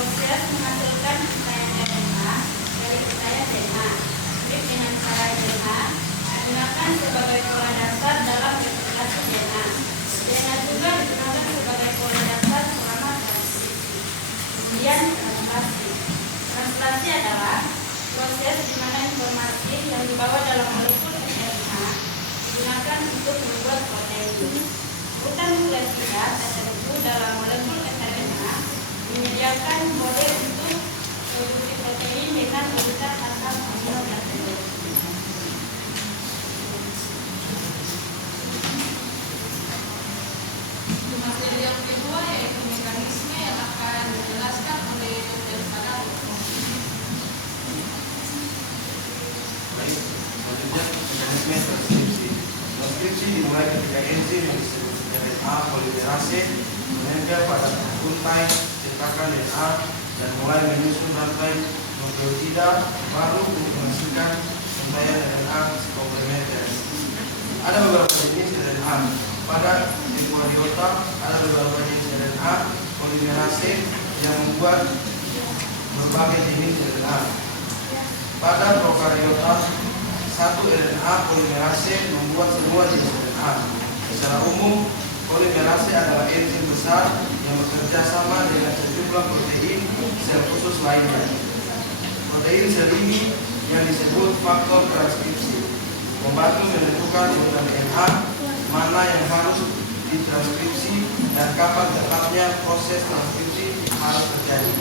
Proses menghasilkan rangkaian DNA dari rangkaian DNA dengan cara DNA digunakan sebagai pola dasar dalam replikasi DNA. DNA juga digunakan sebagai pola dasar selama transkripsi. Kemudian translasi. Translasi adalah proses di mana informasi yang dibawa dalam molekul RNA digunakan untuk membuat protein. Urutan nukleotida tertentu dalam molekul RNA menyediakan kode untuk produksi protein dengan urutan asam amino tertentu. Materi yang kedua yaitu mekanisme yang akan dijelaskan oleh Dr. Fadal. Baik, selanjutnya mekanisme transkripsi. Transkripsi dimulai ketika enzim yang disebut RNA polimerase menempel pada untai cetakan DNA dan mulai menyusun rantai nukleotida baru untuk menghasilkan untaian RNA komplementer. Ada beberapa jenis RNA. Pada eukariota ada beberapa jenis RNA polimerase yang membuat berbagai jenis RNA. Pada prokariota, satu RNA polimerase membuat semua jenis RNA. Secara umum, polimerase adalah enzim besar yang bekerja sama dengan sejumlah protein sel khusus lainnya. Protein sel ini yang disebut faktor transkripsi membantu menentukan urutan DNA mana yang harus ditranskripsi dan kapan tepatnya proses transkripsi harus terjadi.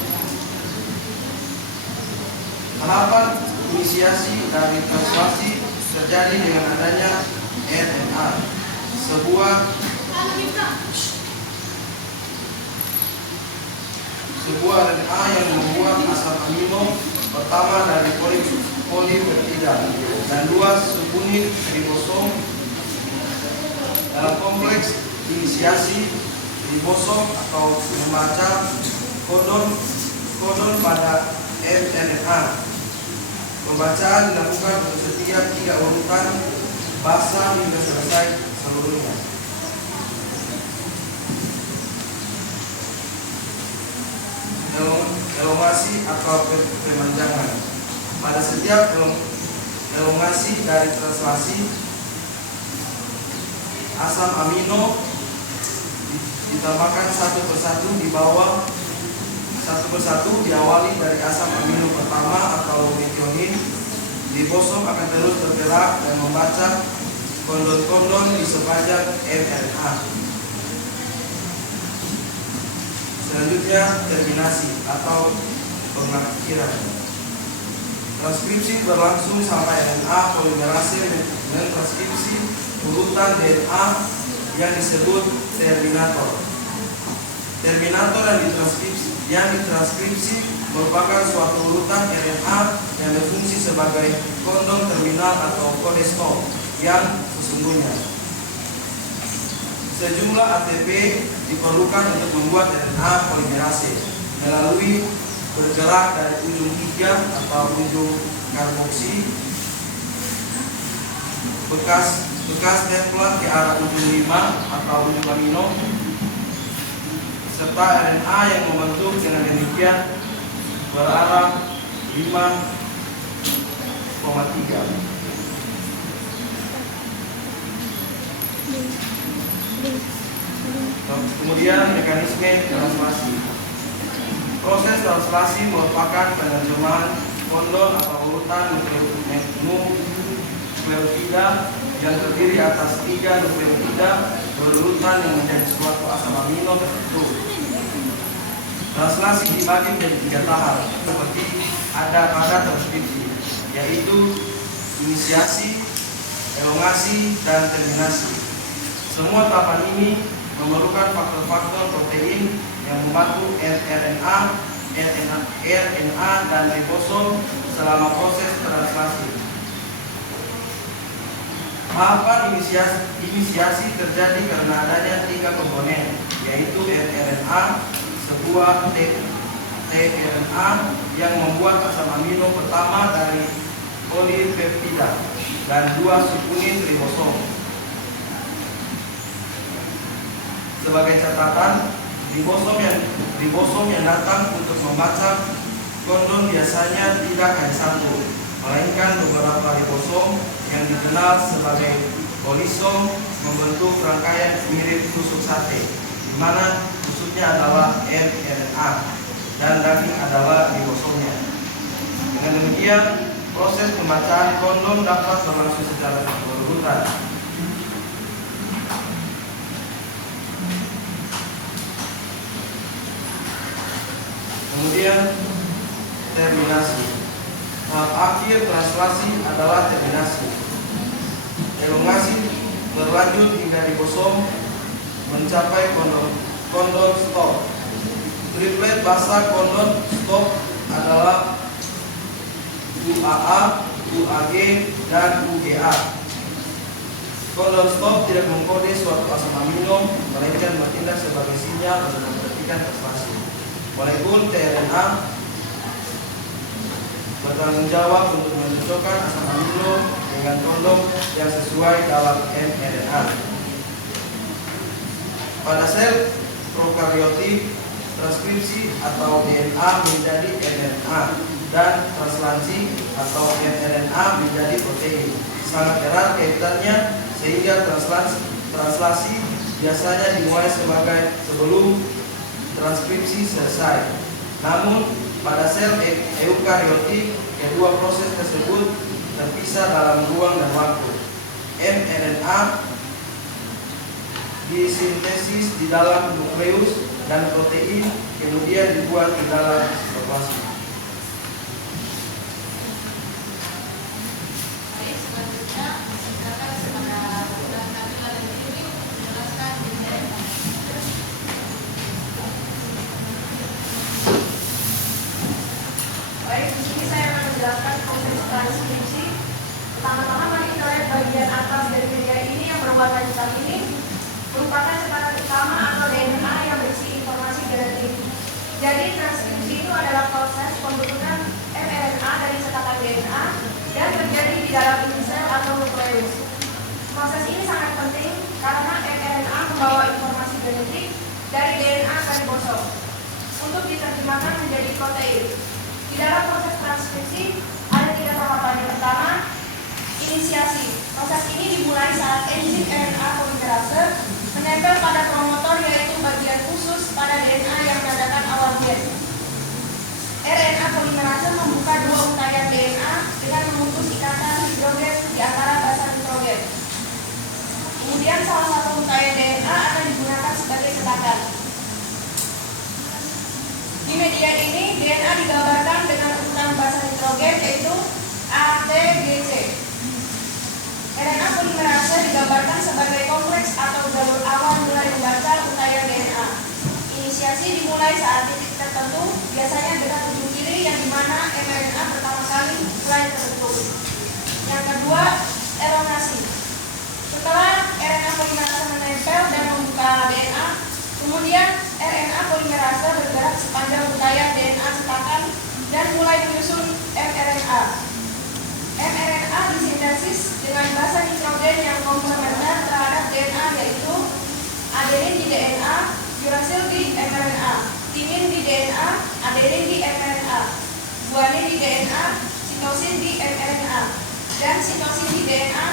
Tahapan inisiasi dari translasi terjadi dengan adanya RNA, sebuah RNA yang membuat asam amino pertama dari polipeptida dan dua subunit ribosom. Dalam kompleks inisiasi, ribosom atau membaca kodon pada mRNA. Pembacaan dilakukan untuk setiap 3 urutan basa hingga selesai seluruhnya. Elongasi atau pemanjangan. Pada setiap elongasi dari translasi, asam amino ditambahkan satu persatu di bawah, satu persatu diawali dari asam amino pertama atau metionin. Ribosom akan terus bergerak dan membaca kondon-kondon di sepanjang mRNA. Selanjutnya terminasi atau pengakhiran. Transkripsi berlangsung sampai RNA polimerase mentranskripsi urutan DNA yang disebut terminator. Terminator yang ditranskripsi merupakan suatu urutan RNA yang berfungsi sebagai kondom terminal atau kode stop yang sesungguhnya. Sejumlah ATP diperlukan untuk membuat RNA polimerase melalui bergerak dari ujung 3 atau ujung karboksi bekas template ke arah ujung 5 atau ujung amino, serta RNA yang membentuk dengan demikian berarah 5,3. Kemudian mekanisme translasi. Proses translasi merupakan penerjemahan kondon atau urutan nukleotida yang terdiri atas 3 nukleotida berurutan yang menjadi suatu asam amino tertentu. Translasi dibagi menjadi 3 tahap seperti ada pada transkripsi, yaitu inisiasi, elongasi, dan terminasi. Semua tahapan ini memerlukan faktor-faktor protein yang membantu RNA dan ribosom selama proses translasi. Tahapan inisiasi terjadi karena adanya 3 komponen, yaitu RNA, sebuah tRNA yang membuat asam amino pertama dari polipeptida, dan 2 subunit ribosom. Sebagai catatan, ribosom yang datang untuk membaca kondon biasanya tidak hanya 1, melainkan beberapa ribosom yang dikenal sebagai polisom membentuk rangkaian mirip tusuk sate, di mana tusuknya adalah mRNA dan daging adalah ribosomnya. Dengan demikian, proses pembacaan kondon dapat berlangsung secara berurutan. Kemudian terminasi. Tahap akhir translasi adalah terminasi. Elongasi berlanjut hingga ribosom mencapai kondon stop. Triplet bahasa kondon stop adalah UAA, UAG, dan UGA. Kondon stop tidak mengkode suatu asam amino, melainkan bertindak sebagai sinyal untuk memperhatikan translasi. Walaupun tRNA bertanggung jawab untuk mencocokkan asam amino dengan kondom yang sesuai dalam mRNA. Pada sel prokaryotik, transkripsi atau DNA menjadi mRNA dan translasi atau mRNA menjadi protein. Sangat erat kaitannya, sehingga translasi biasanya dimulai sebelum transkripsi selesai. Namun pada sel eukariotik, kedua proses tersebut terpisah dalam ruang dan waktu. mRNA disintesis di dalam nukleus dan protein kemudian dibuat di dalam sitoplasma. Baik, selanjutnya silakan kepada Saudara Kamila dan Yuri menjelaskan DNA. Baik, di sini saya akan menjelaskan proses transkripsi. Pertama-tama mari kita lihat bagian atas dari media ini yang berwarna hitam ini merupakan cetakan utama atau DNA yang berisi informasi genetik. Jadi transkripsi itu adalah proses pembentukan mRNA dari cetakan DNA dan terjadi di dalam inti sel atau nukleus. Proses ini sangat penting karena mRNA membawa informasi genetik dari DNA ke ribosom untuk diterjemahkan menjadi protein. Di dalam proses transkripsi ada 3 tahapan. Yang pertama, inisiasi. Proses ini dimulai saat enzim RNA polimerase menempel pada promotor, yaitu bagian khusus pada DNA yang menandakan awal gen. RNA polimerase membuka 2 untaian DNA dengan memutus ikatan hidrogen di antara basa nitrogen. Kemudian salah satu untaian DNA akan digunakan sebagai cetakan. Di media ini DNA digambarkan dengan urutan basa nitrogen, yaitu ATGC. RNA polimerase digambarkan sebagai kompleks atau jalur awal mulai membaca untaian DNA. Inisiasi dimulai saat titik tertentu, biasanya dekat ujung kiri yang dimana mRNA pertama kali mulai terbentuk. Yang kedua, elongasi. Setelah RNA polimerase menempel dan membuka DNA, kemudian RNA polimerase bergerak sepanjang untaian DNA cetakan dan mulai menyusun mRNA. mRNA disintesis dengan basa nitrogen yang komplementer terhadap DNA, yaitu adenin di DNA, urasil di mRNA, timin di DNA, adenin di mRNA, guanin di DNA, sitosin di mRNA, dan sitosin di DNA,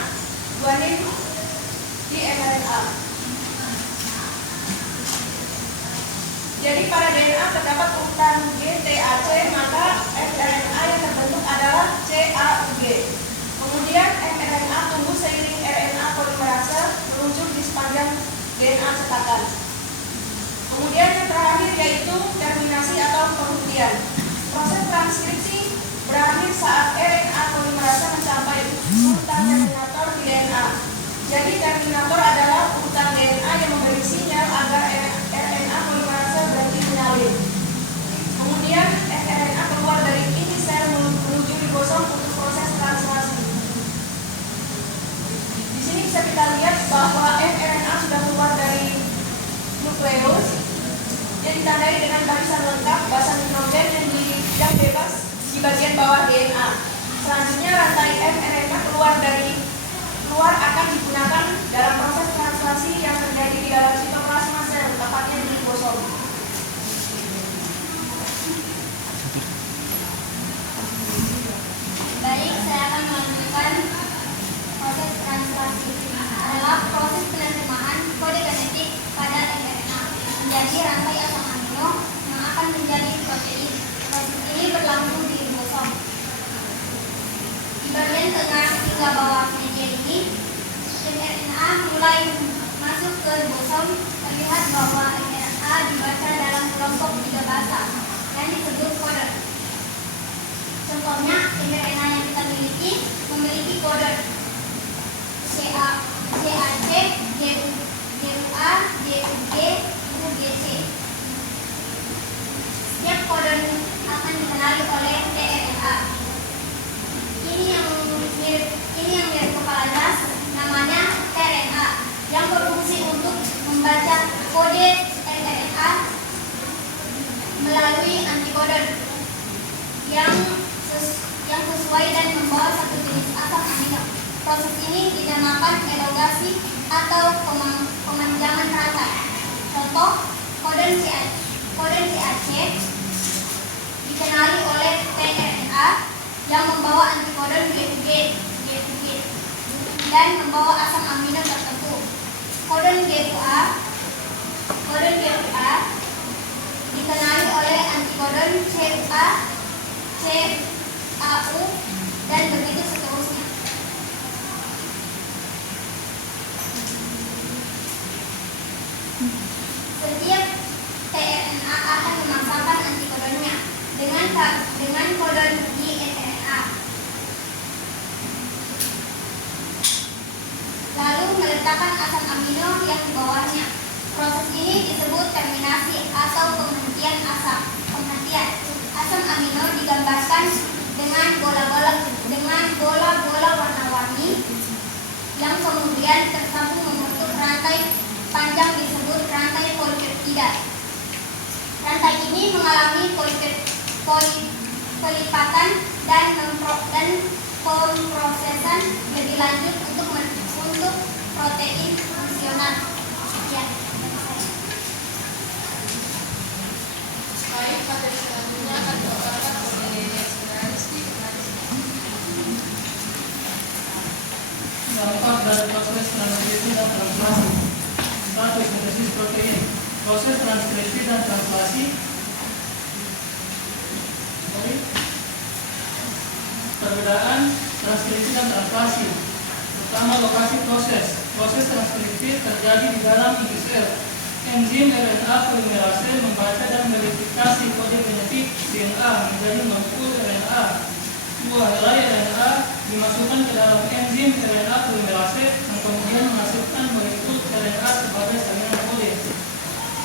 guanin di mRNA. Jadi pada DNA terdapat urutan GTAC, maka mRNA yang terbentuk adalah CAUG. Kemudian mRNA tumbuh seiring RNA polimerase meluncur di sepanjang DNA cetakan. Kemudian yang terakhir yaitu terminasi atau penghentian. Proses transkripsi berakhir saat RNA polimerase mencapai urutan terminator di DNA. Jadi terminator adalah urutan DNA yang memberi sinyal agar RNA polimerase berhenti menyalin. Kemudian mRNA keluar dari inti sel menuju ribosom untuk proses translasi. Di sini bisa kita lihat bahwa mRNA sudah keluar dari nukleus yang ditandai dengan barisan lengkap basa nitrogen yang bebas di bagian bawah DNA. Selanjutnya rantai mRNA keluar akan digunakan dalam proses translasi yang terjadi di dalam sitoplasma sel, tepatnya di ribosom. Baik, saya akan melanjutkan proses translasi. Adalah proses penerimaan kode genetik pada mRNA menjadi rantai asam amino yang akan menjadi protein. Proses ini berlangsung di ribosom. Di bagian tengah hingga bawah media ini, mRNA mulai masuk ke ribosom. Terlihat bahwa mRNA dibaca dalam kelompok 3 bahasa yang disebut koder. Contohnya, mRNA yang kita memiliki kode CAC, GUA, GUG, UGC. Setiap kode akan dikenali oleh tRNA. Ini yang mirip kepala jas, namanya tRNA, yang berfungsi untuk membaca kode mRNA melalui antikoder yang sesuai dan membawa satu jenis asam amino. Proses ini dinamakan elongasi atau pemanjangan rantai. Contoh, kode CAC dikenali oleh tRNA yang membawa antikoder GUG dan membawa asam amino tertentu. Kode GUA dikenali oleh antikoder CUA, CAU, dan begitu seterusnya. Setiap tRNA akan memasangkan antikodernya dengan kode di mRNA, lalu meletakkan asam amino yang di bawahnya. Proses ini disebut terminasi atau penghentian asam. Asam amino digambarkan dengan bola-bola warna-warni yang kemudian tersambung membentuk rantai panjang disebut rantai polipeptida. Rantai ini mengalami pelipatan dan pemrosesan lebih lanjut untuk protein fungsional. Sekian. Baik, materi selanjutnya akan dipaparkan oleh Saudara Rizky. Dampak dari proses transkripsi dan translasi. 1. Sintesis protein. Proses transkripsi dan translasi. Perbedaan transkripsi dan translasi. Pertama, lokasi proses. Proses transkripsi terjadi di dalam inti sel. Enzim RNA polimerase membaca dan modifikasi kode genetik DNA menjadi molekul RNA. 2. Helai RNA dimasukkan ke dalam enzim RNA polimerase yang kemudian menghasilkan molekul RNA sebagai salinan kode.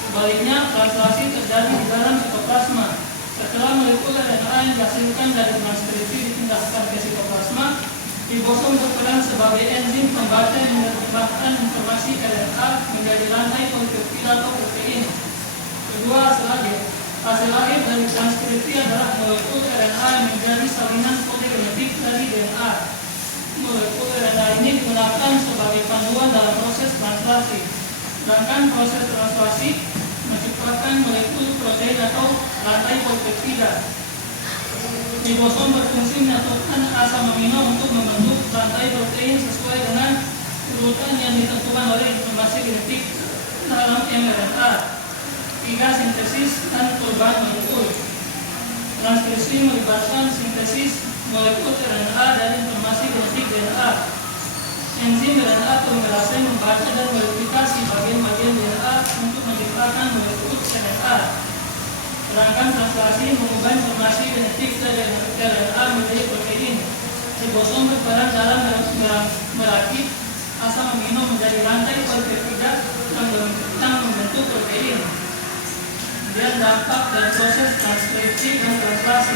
Sebaliknya, translasi terjadi di dalam sitoplasma. Setelah molekul RNA yang dihasilkan dari transkripsi dipindahkan ke sitoplasma, ribosom berperan sebagai enzim pembaca yang menerjemahkan informasi RNA menjadi rantai polipeptida atau protein. Kedua, hasil akhir dari transkripsi adalah molekul RNA yang menjadi salinan kode genetik dari DNA. Molekul RNA ini digunakan sebagai panduan dalam proses translasi. Sedangkan proses translasi menciptakan molekul protein atau rantai polipeptida. Ribosom berfungsi menyatukan asam amino untuk membentuk rantai protein sesuai dengan urutan yang ditentukan oleh informasi genetik dalam mRNA. 3. ketiga, sintesis dan perubahan molekul. Transkripsi melibatkan sintesis molekul RNA dari informasi genetik DNA. Enzim RNA polimerase membaca dan modifikasi bagian-bagian DNA untuk menciptakan molekul RNA. Sedangkan translasi mengubah informasi genetik dari RNA menjadi protein. Ribosom berperan dalam merakit asam amino menjadi rantai polipeptida yang membentuk protein. Kemudian dampak dan proses transkripsi dan translasi.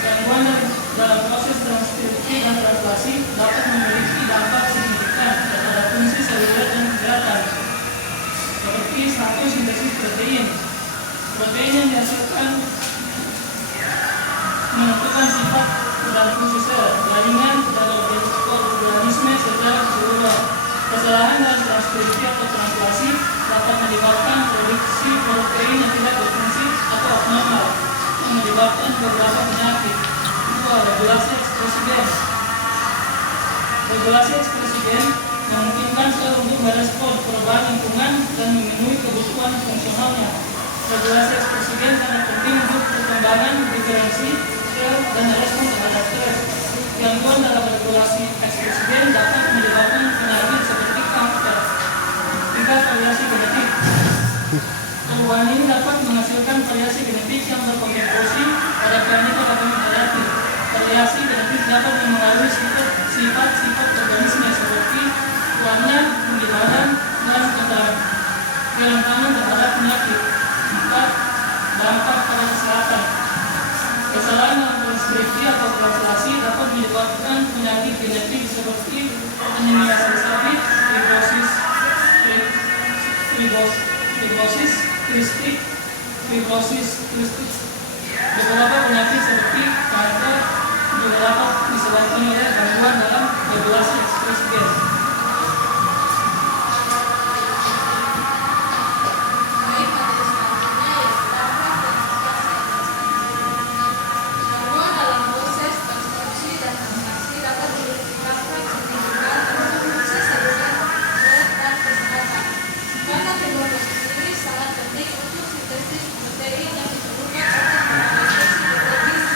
Gangguan dalam proses transkripsi dan translasi dapat memiliki dampak signifikan terhadap fungsi seluler dan kegiatan, seperti satu sintesis protein. Protein yang dihasilkan menentukan sifat dan fungsi sel, jaringan, dan organisme secara keseluruhan. Kesalahan dalam transkripsi atau translasi dapat menyebabkan produksi protein yang tidak berfungsi atau abnormal, yang menyebabkan beberapa penyakit. Regulasi ekspresi gen. Regulasi ekspresi gen memungkinkan sel untuk merespon perubahan lingkungan dan memenuhi kebutuhan fungsionalnya. Regulasi ekspresi gen sangat penting untuk perkembangan diferensi sel dan respon terhadap stres. Gangguan dalam regulasi ekspresi gen dapat menyebabkan penyakit seperti kanker. Tiga, variasi genetik. Perubahan ini dapat menghasilkan variasi genetik yang berkontribusi pada keanekaragaman hayati. Variasi genetik dapat mempengaruhi sifat-sifat organisme seperti warna, tinggi badan, dan kerentanan terhadap penyakit. 4. Dampak pada kesehatan. Kesalahan dalam transkripsi atau translasi dapat menyebabkan penyakit genetik seperti anemia sesabit, fibrosis kristik. Beberapa penyakit seperti kanker juga dapat disebabkan oleh gangguan dalam regulasi ekspresi gen. Baik, materi selanjutnya yaitu dampak dan gangguan dalam proses transkripsi dan translasi dapat memiliki dampak signifikan terhadap fungsi seluler dan kesehatan. Karena kedua proses ini sangat penting untuk sintesis protein yang diperlukan untuk memproduksi biologis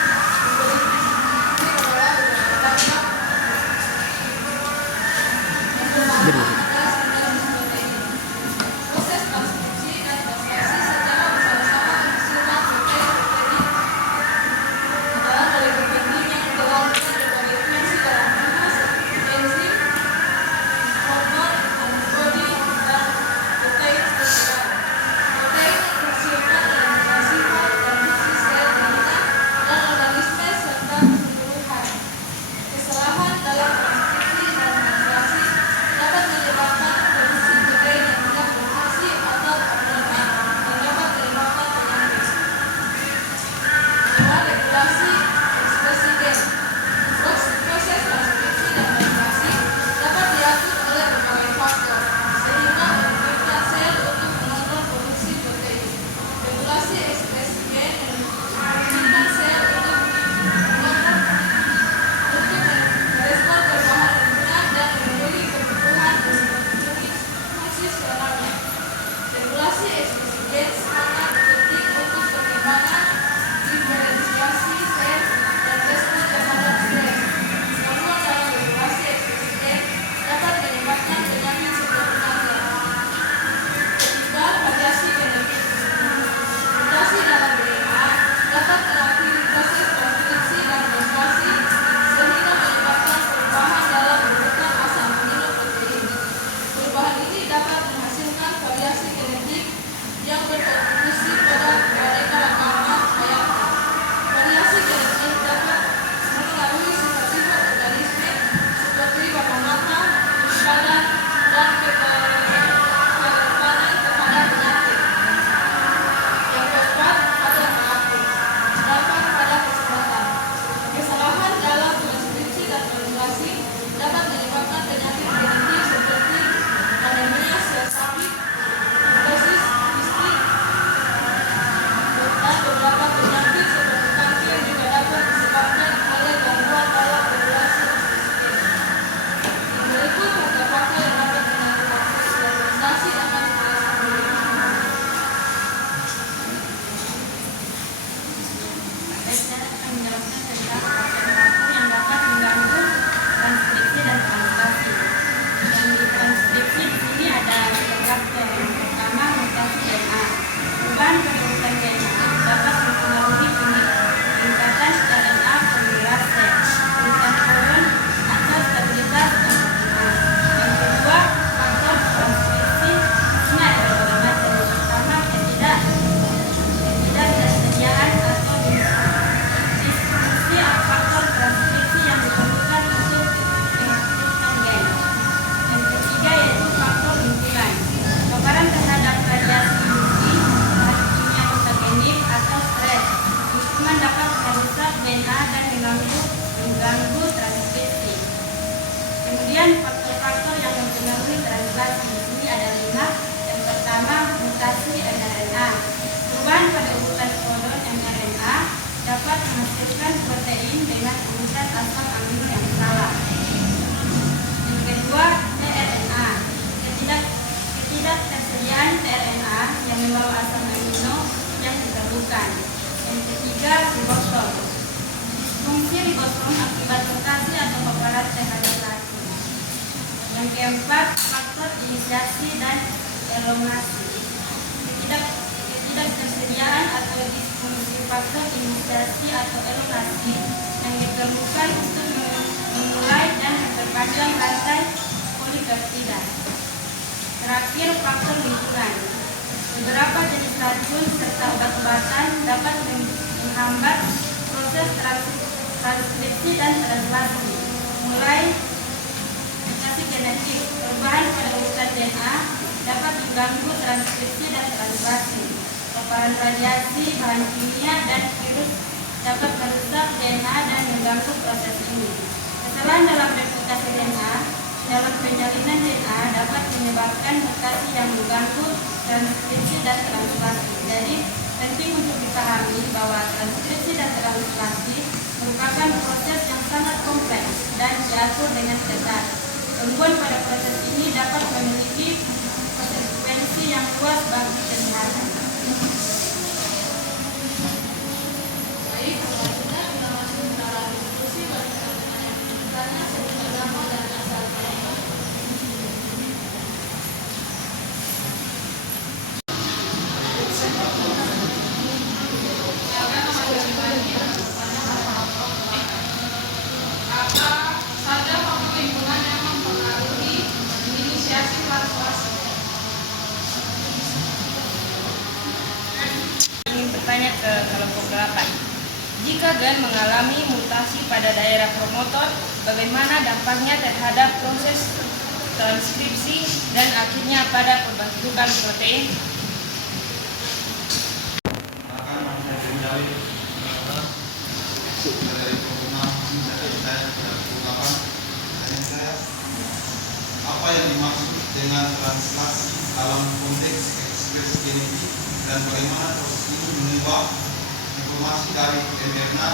mengganggu transkripsi. Kemudian faktor-faktor yang mempengaruhi translasi di sini ada 5. Yang pertama, mutasi mRNA. Perubahan pada urutan kodon mRNA dapat menghasilkan protein dengan urutan asam amino yang salah. Yang kedua, tRNA. Ketidaktersediaan tRNA yang membawa asam amino yang diperlukan. Yang ketiga, ribosom. Fungsi ribosom akibat mutasi atau paparan terhadap racun. Yang keempat, faktor inisiasi dan elongasi. Ketidaktersediaan atau disfungsi faktor inisiasi atau elongasi yang diperlukan untuk memulai dan memperpanjang rantai polipeptida. Terakhir, faktor lingkungan. Beberapa jenis racun serta obat-obatan dapat menghambat proses transkripsi dan translasi, mulai mutasi genetik. Perubahan pada urutan DNA dapat mengganggu transkripsi dan translasi. Paparan radiasi, bahan kimia, dan virus dapat merusak DNA dan mengganggu proses ini. Kesalahan dalam replikasi DNA dalam penjalinan DNA dapat menyebabkan mutasi yang mengganggu transkripsi dan translasi. Jadi, penting untuk dipahami bahwa transkripsi dan translasi merupakan proses yang sangat kompleks dan diatur dengan ketat. Gangguan pada proses ini dapat memiliki konsekuensi yang luas bagi kesehatan. Baik, selanjutnya kita masuk ke dalam diskusi bagi teman-teman yang bertanya sebelum nama dan asal mereka. Apa saja faktor lingkungan yang mempengaruhi inisiasi translasi? Ingin bertanya ke kelompok 8. Jika gen mengalami mutasi pada daerah promotor, bagaimana dampaknya terhadap proses transkripsi dan akhirnya pada pembentukan protein? Akan manusia menjauhi dari penggunaan saya apa yang dimaksud dengan translasi dalam konteks ekspresi genetik dan bagaimana proses ini mengubah informasi dari mRNA,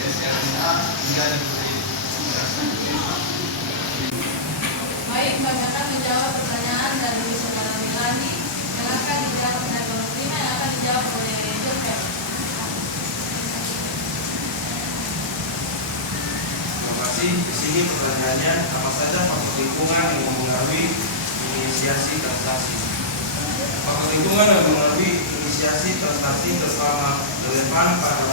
sRNA menjadi protein. Baik, kami akan menjawab pertanyaan dari saudara Milani yang akan dijawab oleh Bapak Prima, yang akan dijawab oleh Joker. Terima kasih. Di sini pertanyaannya, apa saja faktor lingkungan yang mempengaruhi inisiasi translasi? Faktor lingkungan yang mempengaruhi inisiasi translasi terutama relevan pada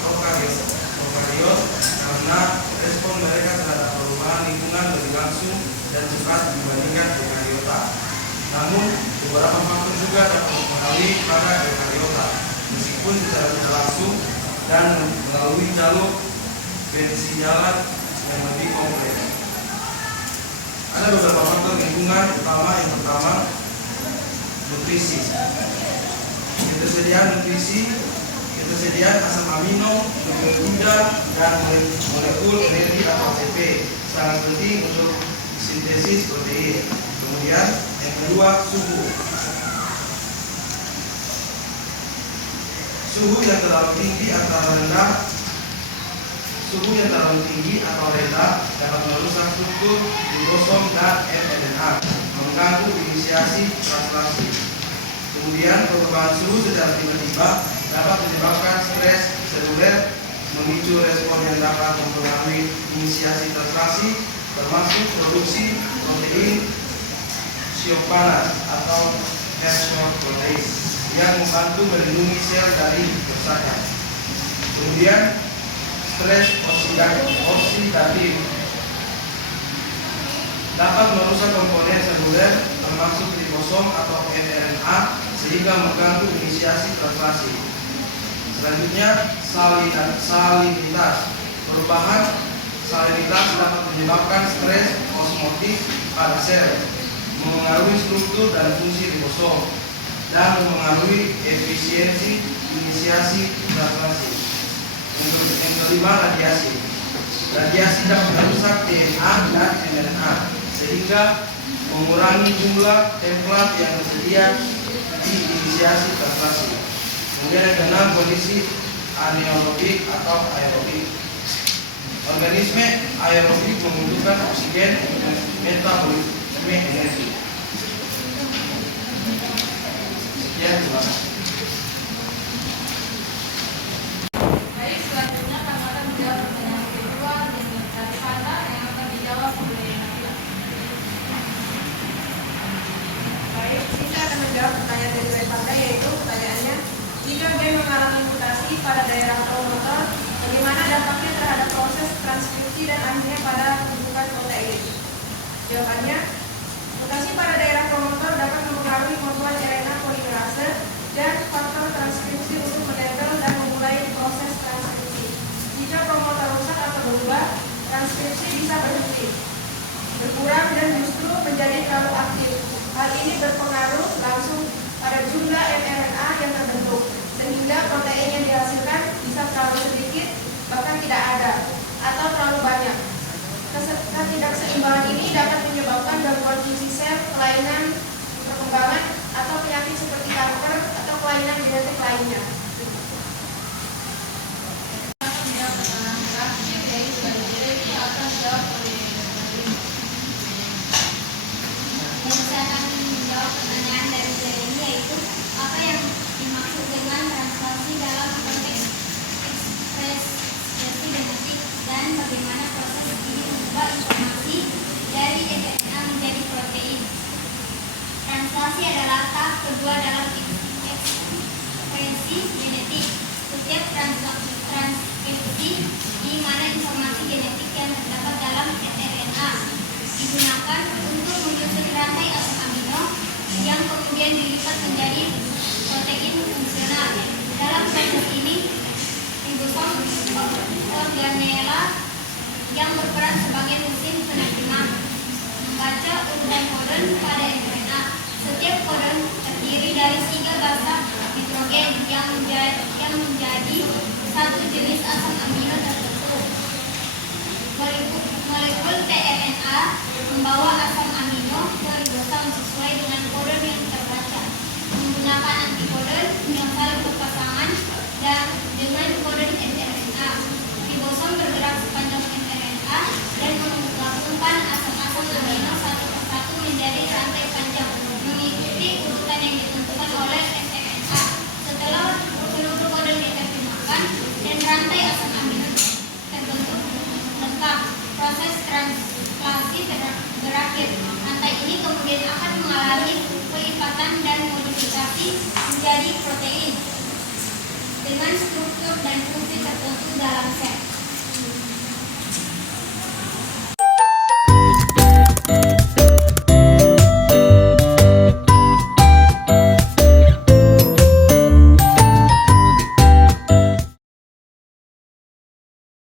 prokariot karena respon mereka terhadap perubahan lingkungan lebih langsung dan cepat dibandingkan eukariota. Namun, beberapa faktor juga dapat mempengaruhi pada eukariota, meskipun secara tidak langsung dan melalui jalur bensinyalan yang lebih kompleks. Ada beberapa faktor lingkungan utama. Yang pertama, nutrisi. Ketersediaan asam amino, nukleotida, dan molekul energi atau ATP sangat penting untuk sintesis protein. Kemudian yang kedua, suhu. Suhu yang terlalu tinggi atau rendah dapat merusak struktur ribosom dan mRNA, mengganggu inisiasi translasi. Kemudian perubahan suhu secara tiba-tiba dapat menyebabkan stres seluler, memicu respon yang dapat mempengaruhi inisiasi translasi, termasuk produksi protein siok panas atau Hershey protein yang membantu melindungi sel dari kerusakan. Kemudian stres oksidatif dapat merusak komponen seluler termasuk ribosom atau mRNA sehingga mengganggu inisiasi translasi. Selanjutnya, salinitas. Perubahan salinitas dapat menyebabkan stres osmotik pada sel, memengaruhi struktur dan fungsi ribosom, dan memengaruhi efisiensi inisiasi translasi. Yang kelima, radiasi. Radiasi dapat merusak DNA dan mRNA sehingga mengurangi jumlah template yang tersedia di inisiasi translasi. Kemudian yang keenam, kondisi anaerobik atau aerobik. Organisme aerobik membutuhkan oksigen untuk metabolisme energi. Sekian, terima kasih. Baik, selanjutnya kami akan menjawab pertanyaan kedua dari Fanda yang akan dijawab oleh Nabila. Baik, kita akan menjawab pertanyaan dari Revanda, yaitu pertanyaannya, jika gen mengalami mutasi pada daerah promotor, bagaimana dampaknya terhadap proses transkripsi dan akhirnya pada pembentukan protein? Jawabannya, mutasi pada daerah promotor dapat mempengaruhi kemampuan RNA polimerase dan faktor transkripsi untuk menempel dan memulai proses transkripsi. Jika promotor rusak atau berubah, transkripsi bisa berhenti, berkurang dan justru menjadi terlalu aktif. Hal ini berpengaruh langsung pada jumlah mRNA yang terbentuk, sehingga protein yang dihasilkan bisa terlalu sedikit, bahkan tidak ada, atau terlalu banyak. Ketidakseimbangan ini dapat menyebabkan gangguan fungsi sel, kelainan perkembangan, atau penyakit seperti kanker atau kelainan genetik lainnya. Akan menjawab pertanyaan terakhir yaitu dari Jeremy akan dijawab oleh Nabila. Dan saya akan menjawab pertanyaan dari Jeremy, yaitu apa yang dimaksud dengan translasi dalam konteks ekspresi genetik dan bagaimana proses ini mengubah informasi dari mRNA menjadi protein. Translasi adalah tahap kedua dalam ekspresi genetik. Setiap transkripsi di mana informasi genetik yang terdapat dalam mRNA digunakan untuk menyusun rantai asam amino yang kemudian dilipat menjadi protein fungsional. Dalam proses ini, ribosom organela yang berperan sebagai mesin penerima membaca urutan kodon pada mRNA. Setiap kodon terdiri dari 3 basa nitrogen yang menjadi satu jenis asam amino tertentu. Molekul tRNA membawa asam amino ke ribosom sesuai dengan kodon yang terbaca menggunakan antikodon yang saling berpasangan dan dengan kodon mRNA. Ribosom bergerak sepanjang mRNA dan menggabungkan asam-asam amino satu persatu menjadi rantai panjang mengikuti urutan yang ditentukan oleh mRNA. Setelah seluruh kodon diterjemahkan dan rantai asam amino terbentuk lengkap, proses transkripsi berakhir. Rantai ini kemudian akan mengalami pelipatan dan modifikasi menjadi protein dengan struktur dan fungsi tertentu dalam sel.